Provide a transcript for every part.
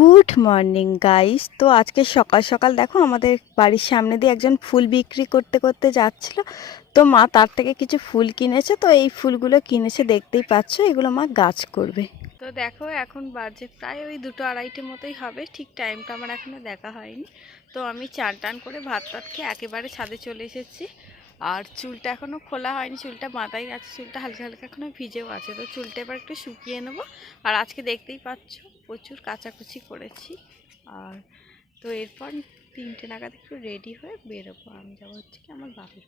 Good morning guys. তো আজকে সকাল সকাল দেখো আমাদের বাড়ির সামনে দিয়ে একজন ফুল বিক্রি করতে করতে যাচ্ছিল। তো মা তার থেকে কিছু ফুল কিনেছে, তো এই ফুলগুলো কিনেছে, দেখতেই পাচ্ছ, এগুলো মা গাছ করবে। তো দেখো এখন বাজে প্রায় ওই 2-2:30 মতোই হবে, ঠিক টাইমটা আমার এখনো দেখা হয়নি। তো আমি চান টান করে ভাত টাত খেয়ে একেবারে ছাদে চলে এসেছি। আর চুলটা এখনও খোলা হয়নি, চুলটা মাথায় আছে, চুলটা হালকা হালকা এখনও ভিজেও আছে। তো চুলটা এবার একটু শুকিয়ে নেবো। আর আজকে দেখতেই পাচ্ছ প্রচুর কাচাকুচি করেছি। আর তো এরপর 3টে নাগাদ একটু রেডি হয়ে বেরোবো। আমি যাবো হচ্ছে কি আমার বাপের।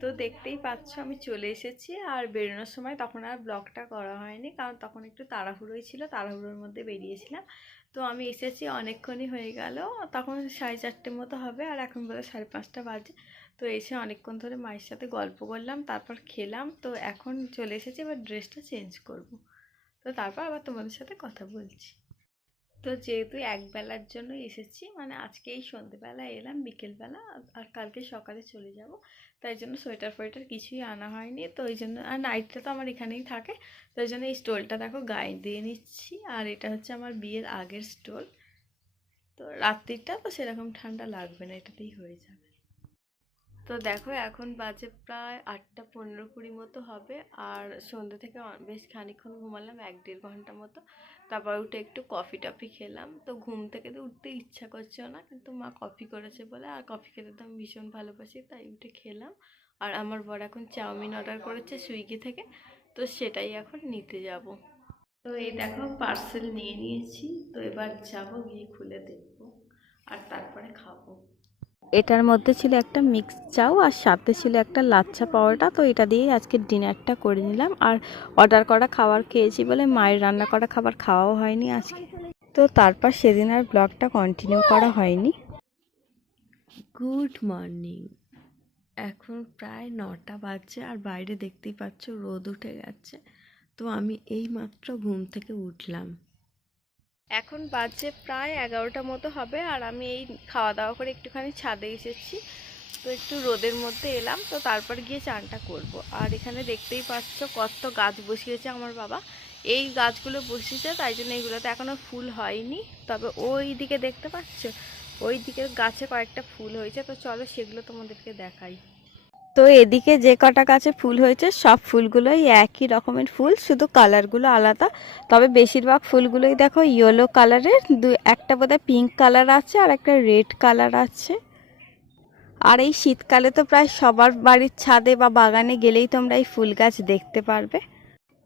তো দেখতেই পাচ্ছ আমি চলে এসেছি। আর বেরোনোর সময় তখন আর ব্লগটা করা হয়নি, কারণ তখন একটু তাড়াহুড়োই ছিল, তাড়াহুড়োর মধ্যে বেরিয়েছিলাম। তো আমি এসেছি অনেকক্ষণই হয়ে গেল, তখন 4:30 মতো হবে, আর এখন বলে 5:30 বাজে। তো এসে অনেকক্ষণ ধরে মায়ের সাথে গল্প করলাম, তারপর খেলাম। তো এখন চলে এসেছি, এবার ড্রেসটা চেঞ্জ করব। তো তারপর আবার তোমাদের সাথে কথা বলছি। তো যেহেতু একবেলার জন্য এসেছি, মানে আজকে এই সন্ধ্যেবেলা এলাম, বিকেলবেলা আর কালকে সকালে চলে যাব, তাই জন্য সোয়েটার ফোয়েটার কিছুই আনা হয়নি। তো ওই জন্য, আর নাইটটা তো আমার এখানেই থাকে, তো ওই জন্য এই স্টোলটা দেখো গায়ে দিয়ে নিচ্ছি। আর এটা হচ্ছে আমার বিয়ের আগের স্টোল। তো রাত্রিটা তো সেরকম ঠান্ডা লাগবে না, এটাতেই হয়ে যাবে। তো দেখো এখন বাজে প্রায় 8:15-20 মতো হবে। আর সন্ধ্যে থেকে বেশ খানিকক্ষণ ঘুমালাম, 1-1.5 ঘন্টা মতো। তারপর উঠে একটু কফি টফি খেলাম। তো ঘুম থেকে তো উঠতে ইচ্ছা করছিল না, কিন্তু মা কফি করেছে বলে, আর কফি খেতে তো আমি ভীষণ ভালোবাসি, তাই উঠে খেলাম। আর আমার বর এখন চাউমিন অর্ডার করেছে সুইগি থেকে, তো সেটাই এখন নিতে যাব। তো এই দেখো পার্সেল নিয়ে নিয়েছি। তো এবার যাব, গিয়ে খুলে দেখবো আর তারপরে খাবো। এটার মধ্যে ছিল একটা মিক্স চাউ, আর সাথে ছিল একটা লাচ্ছা পরোটা। তো এটা দিয়েই আজকে ডিনারটা করে নিলাম। আর অর্ডার করা খাবার খেয়েছি বলে মায়ের রান্না করা খাবার খাওয়াও হয়নি আজকে। তো তারপর সেদিন আর ব্লগটা কন্টিনিউ করা হয়নি। Good morning. এখন প্রায় 9টা বাজছে, আর বাইরে দেখতেই পাচ্ছ রোদ উঠে গেছে। তো আমি এই মাত্র ঘুম থেকে উঠলাম। এখন বাজে প্রায় 11টা মতো হবে, আর আমি এই খাওয়া দাওয়া করে একটুখানি ছাদে এসেছি। তো একটু রোদের মধ্যে এলাম, তো তারপর গিয়ে চানটা করব। আর এখানে দেখতেই পাচ্ছ কত গাছ বসিয়েছে আমার বাবা। এই গাছগুলো বসিয়েছে, তাই জন্য এইগুলোতে এখনও ফুল হয়নি। তবে ওই দিকে দেখতে পাচ্ছ, ওই দিকের গাছে কয়েকটা ফুল হয়েছে। তো চলো সেগুলো তোমাদেরকে দেখাই। তো এদিকে যে কটা গাছে ফুল হয়েছে সব ফুলগুলোই একই রকমের ফুল, শুধু কালারগুলো আলাদা। তবে বেশিরভাগ ফুলগুলোই দেখো ইয়েলো কালারের, একটা বোধহয় পিঙ্ক কালার আছে, আর একটা রেড কালার আছে। আর এই শীতকালে তো প্রায় সবার বাড়ির ছাদে বা বাগানে গেলেই তোমরা এই ফুল গাছ দেখতে পারবে।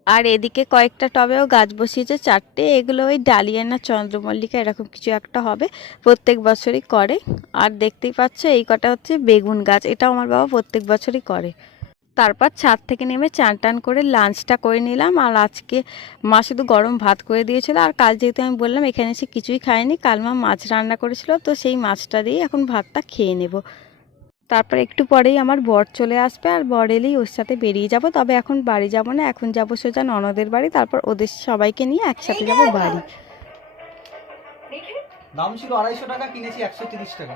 আর এদিকে কয়েকটা টবেও গাছ বসিয়েছে, 4টে। এগুলো ওই ডালিয়া না চন্দ্রমল্লিকা এরকম কিছু একটা হবে, প্রত্যেক বছরই করে। আর দেখতেই পাচ্ছ এই কটা হচ্ছে বেগুন গাছ, এটাও আমার বাবা প্রত্যেক বছরই করে। তারপর ছাদ থেকে নেমে চান টান করে লাঞ্চটা করে নিলাম। আর আজকে মা শুধু গরম ভাত করে দিয়েছিল, আর কাল যেহেতু আমি বললাম এখানে এসে কিছুই খায়নি, কাল মা মাছ রান্না করেছিল, তো সেই মাছটা দিয়ে এখন ভাতটা খেয়ে নেব। তারপর একটু পরেই আমার বর চলে আসবে, আর বর এলেই ওর সাথে বেরিয়ে যাব। তবে এখন বাড়ি যাব না, এখন যাব সোজা ননদের বাড়ি, তারপর ওদের সবাইকে নিয়ে একসাথে যাব বাড়ি। দাম ছিল 250 টাকা, কিনেছি 130 টাকা।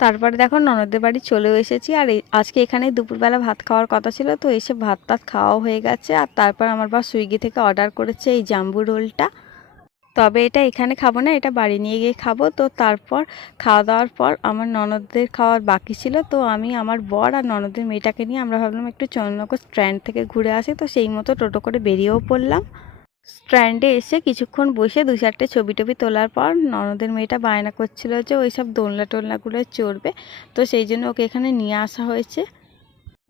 তারপরে দেখো ননদের বাড়ি চলেও এসেছি। আর আজকে এখানে দুপুরবেলা ভাত খাওয়ার কথা ছিল, তো এসে ভাত টাত খাওয়াও হয়ে গেছে। আর তারপর আমার বা সুইগি থেকে অর্ডার করেছে এই জাম্বু রোলটা। তবে এটা এখানে খাবো না, এটা বাড়ি নিয়ে গিয়ে খাবো। তো তারপর খাওয়া দাওয়ার পর আমার ননদদের খাওয়ার বাকি ছিল, তো আমি আমার বর আর ননদের মেয়েটাকে নিয়ে আমরা ভাবলাম একটু চন্দননগর স্ট্যান্ড থেকে ঘুরে আসি। তো সেই মতো টোটো করে বেরিয়েও পড়লাম। স্ট্যান্ডে এসে কিছুক্ষণ বসে 2-4টে ছবি টবি তোলার পর ননদের মেয়েটা বায়না করছিল যে ওই সব দোলনা টোলনাগুলো চড়বে, তো সেই জন্য ওকে এখানে নিয়ে আসা হয়েছে।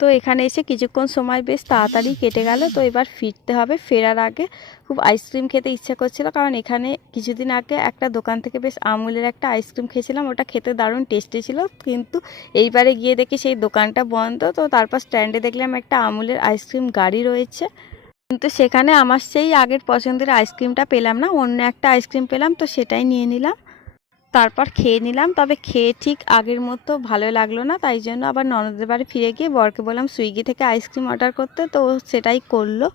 তো এখানে এসে কিছুক্ষণ সময় বেশ তাড়াতাড়ি কেটে গেল। তো এবার ফিরতে হবে। ফেরার আগে খুব আইসক্রিম খেতে ইচ্ছা করছিল, কারণ এখানে কিছুদিন আগে একটা দোকান থেকে বেশ আমুলের একটা আইসক্রিম খেয়েছিলাম, ওটা খেতে দারুণ টেস্টি ছিল। কিন্তু এইবারে গিয়ে দেখি সেই দোকানটা বন্ধ। তো তারপর স্ট্যান্ডে দেখলাম একটা আমুলের আইসক্রিম গাড়ি রয়েছে, কিন্তু সেখানে আমার সেই আগের পছন্দের আইসক্রিমটা পেলাম না, অন্য একটা আইসক্রিম পেলাম, তো সেটাই নিয়ে নিলাম। তারপর খেয়ে নিলাম, তবে খেয়ে ঠিক আগের মতো ভালো লাগলো না, তাই জন্য আবার ননদের বাড়ি ফিরে গিয়ে বরকে বললাম সুইগি থেকে আইসক্রিম অর্ডার করতে, তো ও সেটাই করলো।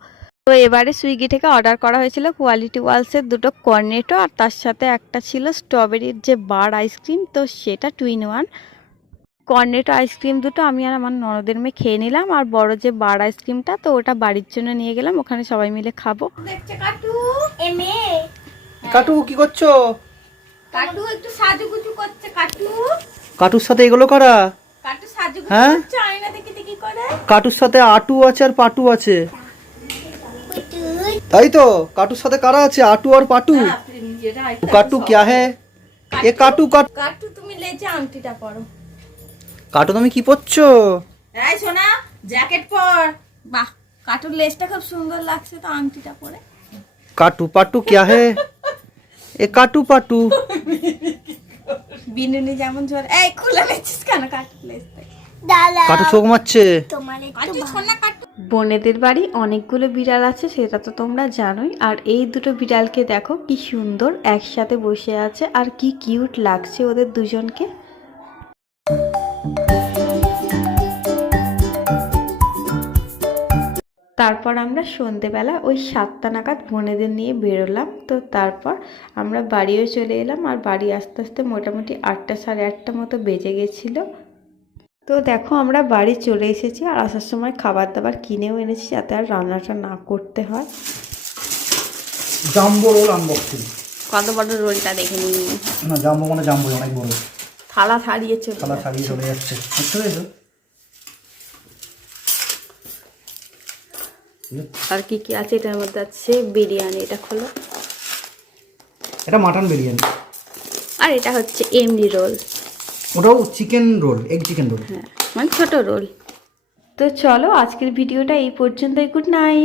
তো এবারে সুইগি থেকে অর্ডার করা হয়েছিল কোয়ালিটি ওয়ালসের 2টো কর্নেটো, আর তার সাথে একটা ছিল স্ট্রবেরির যে বার আইসক্রিম, তো সেটা 2 in 1। কর্নেটো আইসক্রিম দুটো আমি আর আমার ননদের মেয়ে খেয়ে নিলাম, আর বড় যে বার আইসক্রিমটা তো ওটা বাড়ির জন্য নিয়ে গেলাম, ওখানে সবাই মিলে খাবো। দেখছে কাটু কাটু কি করছো? কাটু একটু সাজুগুজু করছে। কাটু কাটুর সাথে এগুলো করা? কাটু সাজুগুজু হ্যাঁ? করছে, আয়না দেখে দেখে করে। কাটুর সাথে আটু আছে আর পাটু আছে, তাই তো? কাটুর সাথে কারা আছে? আটু আর পাটু। কাটু क्या है? এ কাটু কাটু। কাটু তুমি লেজে আংটিটা পরো। কাটু তুমি কি পরছো? এই সোনা জ্যাকেট পর। বাহ, কাটুর লেজটা খুব সুন্দর লাগছে তো আংটিটা পরে। কাটু পাটু क्या है? এ কাটু পাটু। বিনুনি যেমন ঝোল। এই খুলে নিচ্ছিস কেন কাটুর লেজটা? কাটু চোখ মারছে। বোনেদের বাড়ি অনেকগুলো বিড়াল আছে, সেটা তো তোমরা জানোই। আর এই দুটো বিড়ালকে দেখো কি সুন্দর একসাথে বসে আছে, আর কি কিউট লাগছে ওদের দুজনকে। তারপর আমরা সন্ধেবেলা ওই 7টা নাগাদ বোনেদের নিয়ে বেরোলাম। তো তারপর আমরা বাড়িও চলে এলাম, আর বাড়ি আস্তে আস্তে মোটামুটি 8টা সাড়ে 8টা মতো বেজে গেছিলো। তো দেখো আমরা বাড়ি চলে এসেছি, আর আসার সময় খাবার দাবার কিনেও এনেছি যাতে আর রান্নাটা না করতে হয়। Jumbo roll unboxing. কত বড় রোলটা দেখে নিই। না জাম্বো মানে জাম্বো অনেক বড়। থালা ছাড়িয়ে চলে থালা ছাড়িয়ে চলে যাচ্ছে, বুঝতে পেরেছো? আর কি কি আছে এটার মধ্যে? আছে বিরিয়ানি, এটা খোলো। এটা মাটন বিরিয়ানি। আর এটা হচ্ছে এমনি রোল। ওটাও chicken roll, egg chicken roll. হ্যাঁ, মানে ছোট রোল। তো চলো আজকের ভিডিওটা এই পর্যন্তই। Good night.